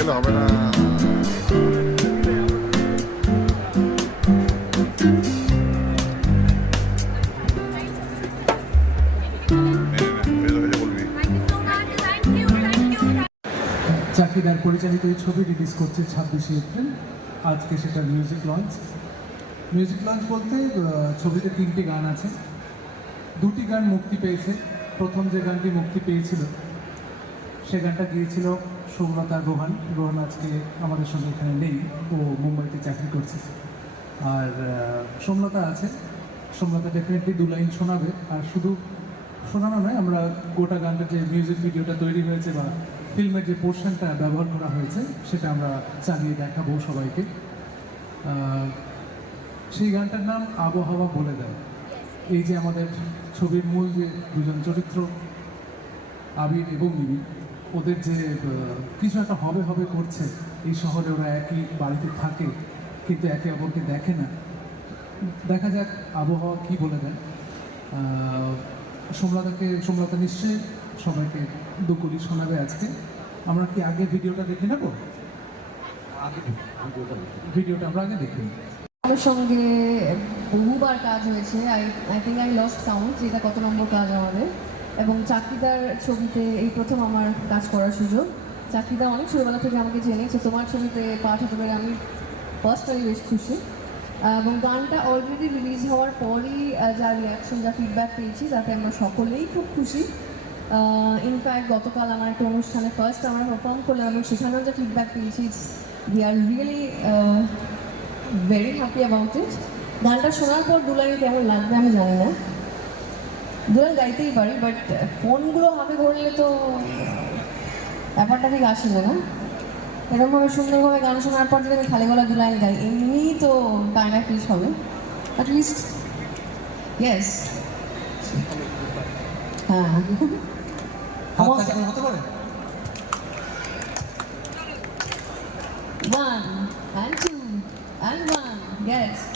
গেলে হবে না পরিচালিত এই ছবি রিলিজ করছে ছাব্বিশে এপ্রিল। আজকে সেটা মিউজিক লঞ্চ মিউজিক লঞ্চ বলতে ছবিতে তিনটি গান আছে। দুটি গান মুক্তি পেয়েছে। প্রথম যে গানটি মুক্তি পেয়েছিল, সে গানটা গিয়েছিল সৌমলতা রোহান। রোহান আজকে আমাদের সঙ্গে এখানে নেই, ও মুম্বাইতে চাকরি করছে। আর সোমলতা আছে। সোমলতা ডেফিনেটলি দু লাইন শোনাবে। আর শুধু শোনানো নয়, আমরা গোটা গানটা যে মিউজিক ভিডিওটা তৈরি হয়েছে বা ফিল্মের যে পোর্শনটা ব্যবহার করা হয়েছে, সেটা আমরা চালিয়ে দেখাবো সবাইকে। সেই গানটার নাম আবহাওয়া বলে দেয়। এই যে আমাদের ছবির মূল যে দুজন চরিত্র, আবির এবং মিমি ওদের যে কিছু একটা হবে হবে করছে এই শহরে ওরা একই বাড়িতে থাকে কিন্তু একে অপরকে দেখে না। দেখা যাক আবহাওয়া কি বলে দেয়। সোমলতাকে সোমলতা নিশ্চয়ই সবাইকে দুকুলি শোনাবে আজকে। আমরা কি আগে ভিডিওটা দেখে নেব? ভিডিওটা আমরা আগে দেখে নিই আমার সঙ্গে বহুবার কাজ হয়েছে। I I think I lost count যেটা কত নম্বর কাজ আমাদের। এবং চাকরিদার ছবিতে এই প্রথম আমার কাজ করার সুযোগ। চাকরিদার অনেক ছোটোবেলা থেকে আমাকে জেনেছে তোমার ছবিতে পাঠ হতে পেরে আমি পার্সোনালি বেশ খুশি। এবং গানটা অলরেডি রিলিজ হওয়ার পরই যা রিয়াকশন যা ফিডব্যাক পেয়েছি, তাতে আমরা সকলেই খুব খুশি। ইনফ্যাক্ট গতকাল আমার একটা অনুষ্ঠানে ফার্স্ট আমরা পারফর্ম করলাম এবং সেখানেও যা ফিডব্যাক পেয়েছি we are really very happy about it গানটা শোনার পর দুলাইন কেমন লাগবে আমি জানি না। দুলাইন গাইতেই পারি বাট ফোনগুলো হাতে ধরলে তো ব্যাপারটা ঠিক আসলে না? এরকমভাবে সুন্দরভাবে গান শোনার পর যদি আমি খালি গলা দুলাইন গাই এমনি তো টাইনা ফিস হবে অ্যাটলিস্ট ইয়েস হ্যাঁ। One and two and one, yes.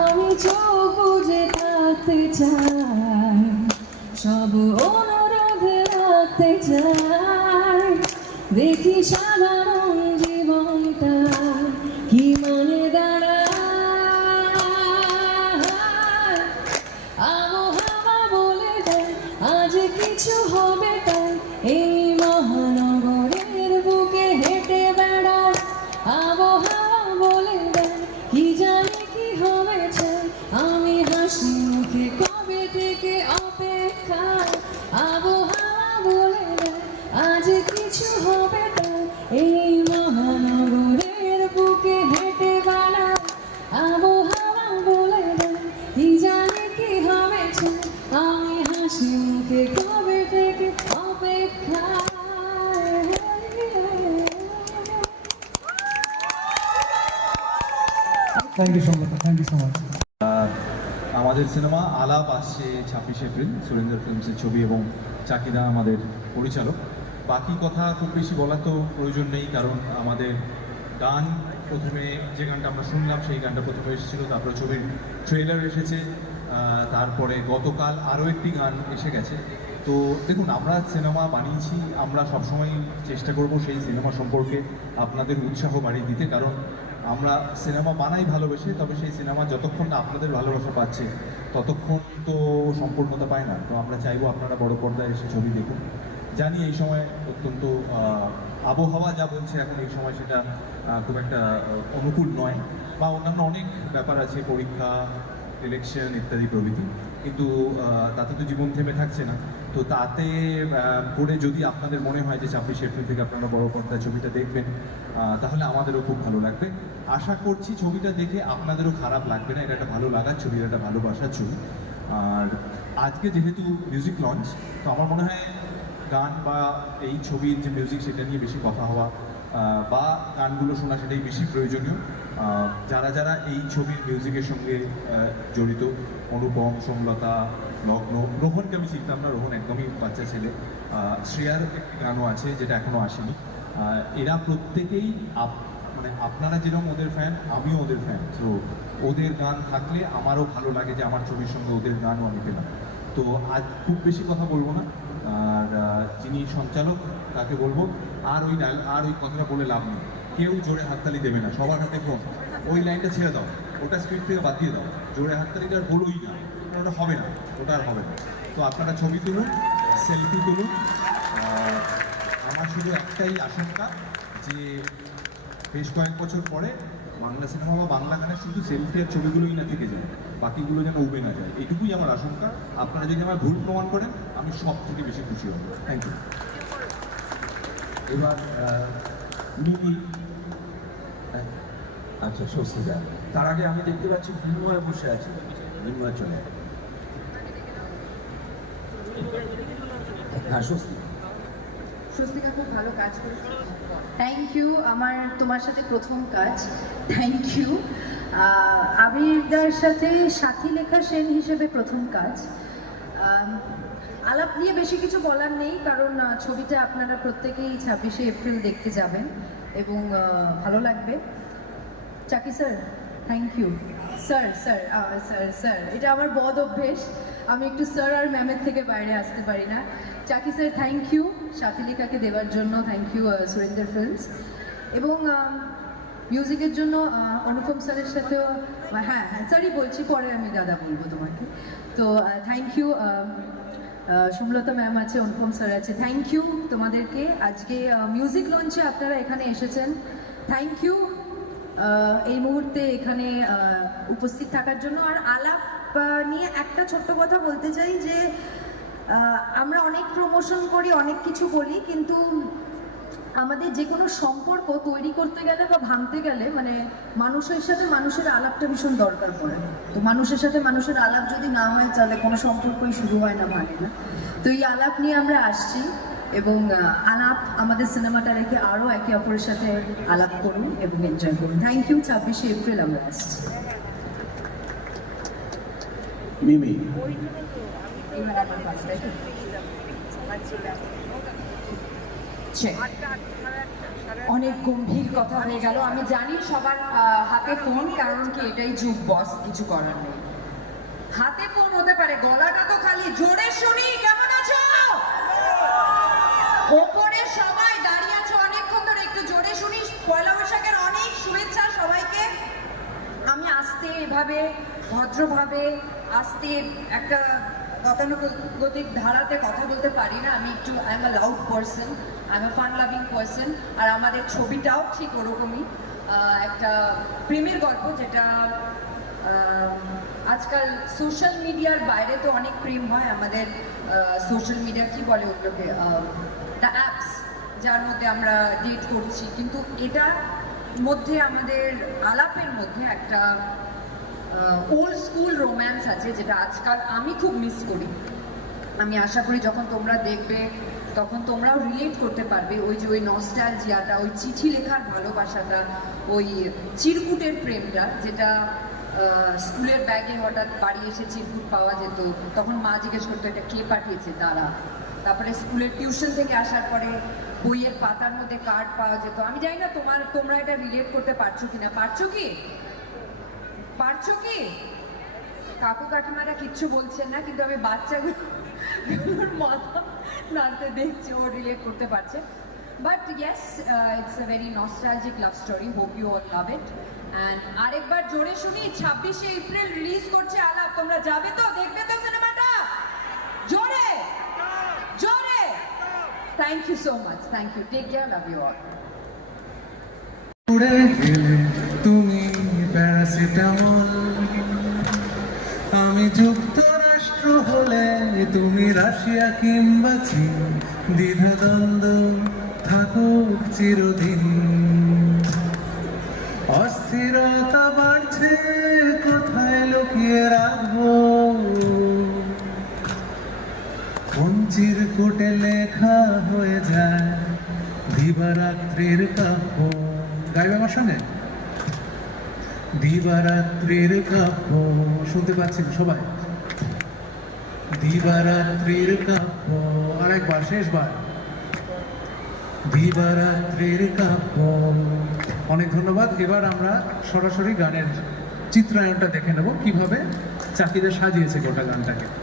আমি চোখ বুঝে থাকতে চাই, সব অনুরোধে রাখতে চাই। দেখি সাধারণ জীবনটা কি মানে দাঁড়ায়। বলে দেয়, আজ কিছু হবে তাই এই মহানগরের এই মহানগরের বুকে হেঁটে আবহাওয়া বলে দেয় কি জানি কি হবে আমি হাসি মুখে কবে থেকে অপেক্ষা? Thank you thank you so much আমাদের সিনেমা আলাপ আসছে ছাব্বিশে এপ্রিল সুরেন্দ্র ফিল্মসের ছবি এবং চাকিদা আমাদের পরিচালক। বাকি কথা খুব বেশি বলার তো প্রয়োজন নেই, কারণ আমাদের গান প্রথমে যে গানটা আমরা শুনলাম, সেই গানটা প্রথমে এসেছিল, তারপরে ছবির ট্রেলার এসেছে তারপরে গতকাল আরও একটি গান এসে গেছে। তো দেখুন, আমরা সিনেমা বানিয়েছি, আমরা সবসময় চেষ্টা করব সেই সিনেমা সম্পর্কে আপনাদের উৎসাহ বাড়িয়ে দিতে, কারণ আমরা সিনেমা বানাই ভালোবেসে, তবে সেই সিনেমা যতক্ষণ না আপনাদের ভালোবাসা পাচ্ছে, ততক্ষণ তো সম্পূর্ণতা পায় না। তো আমরা চাইব আপনারা বড় পর্দায় এসে ছবি দেখুন। জানি এই সময় অত্যন্ত আবহাওয়া যা বলছে এখন এই সময় সেটা খুব একটা অনুকূল নয় বা অন্যান্য অনেক ব্যাপার আছে, পরীক্ষা ইলেকশন ইত্যাদি প্রভৃতি। কিন্তু তাতে তো জীবন থেমে থাকছে না। তো তাতে করে যদি আপনাদের মনে হয় যে ছাব্বিশে এপ্রিল থেকে আপনারা বড় পর্দায় ছবিটা দেখবেন তাহলে আমাদেরও খুব ভালো লাগবে। আশা করছি ছবিটা দেখে আপনাদেরও খারাপ লাগবে না। এটা একটা ভালো লাগার ছবি, এটা একটা ভালোবাসার ছবি। আর আজকে যেহেতু মিউজিক লঞ্চ তো আমার মনে হয় গান বা এই ছবির যে মিউজিক সেটা নিয়ে বেশি কথা হওয়া বা গানগুলো শোনা সেটাই বেশি প্রয়োজনীয়। যারা যারা এই ছবির মিউজিকের সঙ্গে জড়িত, অনুপম, সোমলতা, লগ্ন, রোহনকে আমি চিনতাম না, রোহন একদমই বাচ্চা ছেলে। শ্রেয়ার একটি গানও আছে যেটা এখনও আসেনি। এরা প্রত্যেকেই মানে আপনারা যেরকম ওদের ফ্যান আমিও ওদের ফ্যান তো ওদের গান থাকলে আমারও ভালো লাগে যে আমার ছবির সঙ্গে ওদের গানও আমি পেলাম। তো আজ খুব বেশি কথা বলব না। আর যিনি সঞ্চালক, তাকে বলব, আর ওই আর ওই কথাটা বলে লাভ নেই। কেউ জোরে হাততালি দেবে না, সবার হাতে ফোন। ওই লাইনটা ছেড়ে দাও, ওটা স্পিড থেকে বাদ দিয়ে দাও। জোরে হাততালিটা আর বলোই না, ওটা হবে না, ওটা আর হবে না। তো আপনারা ছবি তুলুন সেলফি তুলুন আমার শুধু একটাই আশঙ্কা যে বেশ কয়েক বছর পরে বাংলা সিনেমা বা বাংলা গানের শুধু সেলফি আর ছবিগুলোই না থেকে যায়, বাকিগুলো যেন উবে না যায়। এটুকুই আমার আশঙ্কা। আপনারা যদি আমার ভুল প্রমাণ করেন আমি সব থেকে বেশি খুশি হব। থ্যাংক ইউ এবার মিমি আচ্ছা স্বস্তিকা। তার আগে আমি দেখতে পাচ্ছি মৃন্ময় বসে আছে। মৃন্ময় চলে হ্যাঁ স্বস্তি স্বস্তিকা, খুব ভালো কাজ করেছে। থ্যাংক ইউ আমার, তোমার সাথে প্রথম কাজ। থ্যাংক ইউ আবিরদার সাথে সাথী লেখা সেন হিসেবে প্রথম কাজ। আলাপ নিয়ে বেশি কিছু বলার নেই, কারণ ছবিটা আপনারা প্রত্যেকেই ছাব্বিশে এপ্রিল দেখতে যাবেন এবং ভালো লাগবে। Chaki sir thank you sir sir sir sir, এটা আমার বদ অভ্যেস। আমি একটু স্যার আর ম্যামের থেকে বাইরে আসতে পারি না। চাকি স্যার থ্যাংক ইউ সাথীলিকাকে দেওয়ার জন্য থ্যাংক ইউ সুরেন্দ্র ফিল্মস এবং মিউজিকের জন্য অনুপম স্যারের সাথেও হ্যাঁ হ্যাঁ স্যারই বলছি, পরে আমি দাদা বলব তোমাকে। তো থ্যাংক ইউ সুমলতা ম্যাম আছে, অনুপম স্যার আছে। থ্যাংক ইউ তোমাদেরকে। আজকে মিউজিক লঞ্চে আপনারা এখানে এসেছেন। থ্যাংক ইউ এই মুহূর্তে এখানে উপস্থিত থাকার জন্য। আর আলাপ নিয়ে একটা ছোট্ট কথা বলতে চাই যে আমরা অনেক প্রমোশন করি, অনেক কিছু বলি, কিন্তু আমাদের যে কোনো সম্পর্ক তৈরি করতে গেলে বা ভাঙতে গেলে মানে মানুষের সাথে মানুষের আলাপটা ভীষণ দরকার পড়ে। তো মানুষের সাথে মানুষের আলাপ যদি না হয় তাহলে কোনো সম্পর্কই শুরু হয় না ভাঙে না। তো এই আলাপ নিয়ে আমরা আসছি এবং আলাপ আমাদের সিনেমাটা রেখে আরও একে অপরের সাথে আলাপ করুন এবং এনজয় করুন। থ্যাংক ইউ ছাব্বিশে এপ্রিল আমরা আসছি। মিমি। Check. অনেক গম্ভীর কথা হয়ে গেল। আমি জানি সবার হাতে ফোন, কারণ কি এটাই যুগ, বস, কিছু করার নেই। হাতে ফোন হতে পারে, গলাটা তো খালি জোরে শুনি, কেমন আছো? ওপরে সবাই দাঁড়িয়ে আছো অনেকক্ষণ ধরে, একটু জোরে শুনি। পয়লা বৈশাখের অনেক শুভেচ্ছা সবাইকে। আমি আস্তে এভাবে, ভদ্রভাবে আস্তে একটা গতানুগতিক ধারাতে কথা বলতে পারি না। আমি একটু I am a loud person I am a fun loving person আর আমাদের ছবিটাও ঠিক ওরকমই। একটা প্রেমের গল্প যেটা আজকাল সোশ্যাল মিডিয়ার বাইরে তো অনেক প্রেম হয়। আমাদের সোশ্যাল মিডিয়া কি বলে ওগুলোকে? দ্য অ্যাপস যার মধ্যে আমরা ডেট করছি। কিন্তু এটার মধ্যে, আমাদের আলাপের মধ্যে একটা ওল্ড স্কুল রোম্যান্স আছে যেটা আজকাল আমি খুব মিস করি। আমি আশা করি যখন তোমরা দেখবে, তখন তোমরাও রিলেট করতে পারবে ওই যে ওই নস্টালজিয়াটা ওই চিঠি লেখার ভালোবাসাটা, ওই চিরকুটের প্রেমটা যেটা স্কুলের ব্যাগে হঠাৎ বাড়ি এসে চিরকুট পাওয়া যেত, তখন মা জিজ্ঞেস করতো, এটা কে পাঠিয়েছে? তারা তারপরে স্কুলের টিউশন থেকে আসার পরে বইয়ের পাতার মধ্যে কার্ড পাওয়া যেত। আমি জানি না তোমার, তোমরা এটা রিলেট করতে পারছ কিনা। পারছ কি? পারছ কি? কাকু কাকিমারা কিচ্ছু বলছেন না, কিন্তু আমি বাচ্চাগুলোর মাথা নাড়তে দেখছি, ও রিলেট করতে পারছে। But yes it's a very nostalgic love story hope you all love it and আরেকবার জোরে শুনি, ছাব্বিশে এপ্রিল রিলিজ করছে আলাপ। তোমরা যাবে তো? দেখবে তো সিনেমাটা? জোরে! জোরে! Thank you so much thank you take care love you all উড়ে তুমি আমি যুক্তরাষ্ট্র হলে তুমি রাশিয়া কিংবা চীন দ্বিধাদ্বন্দ্ব থাকুক চিরদিন। অস্থিরতা বাড়ছে, কোথায় লুকিয়ে রাখব? মঞ্চির কোটে লেখা হয়ে যায় দিবারাত্রির কাব্য। গাইবে আমার সঙ্গে? দিবারাত্রির কাব্য শুনতে পাচ্ছেন সবাই? দিবারাত্রির কাব্য আরেকবার, শেষবার। দিবারাত্রির কাব্য অনেক ধন্যবাদ। এবার আমরা সরাসরি গানের চিত্রায়নটা দেখে নেব। কীভাবে চাকিদের সাজিয়েছে গোটা গানটাকে।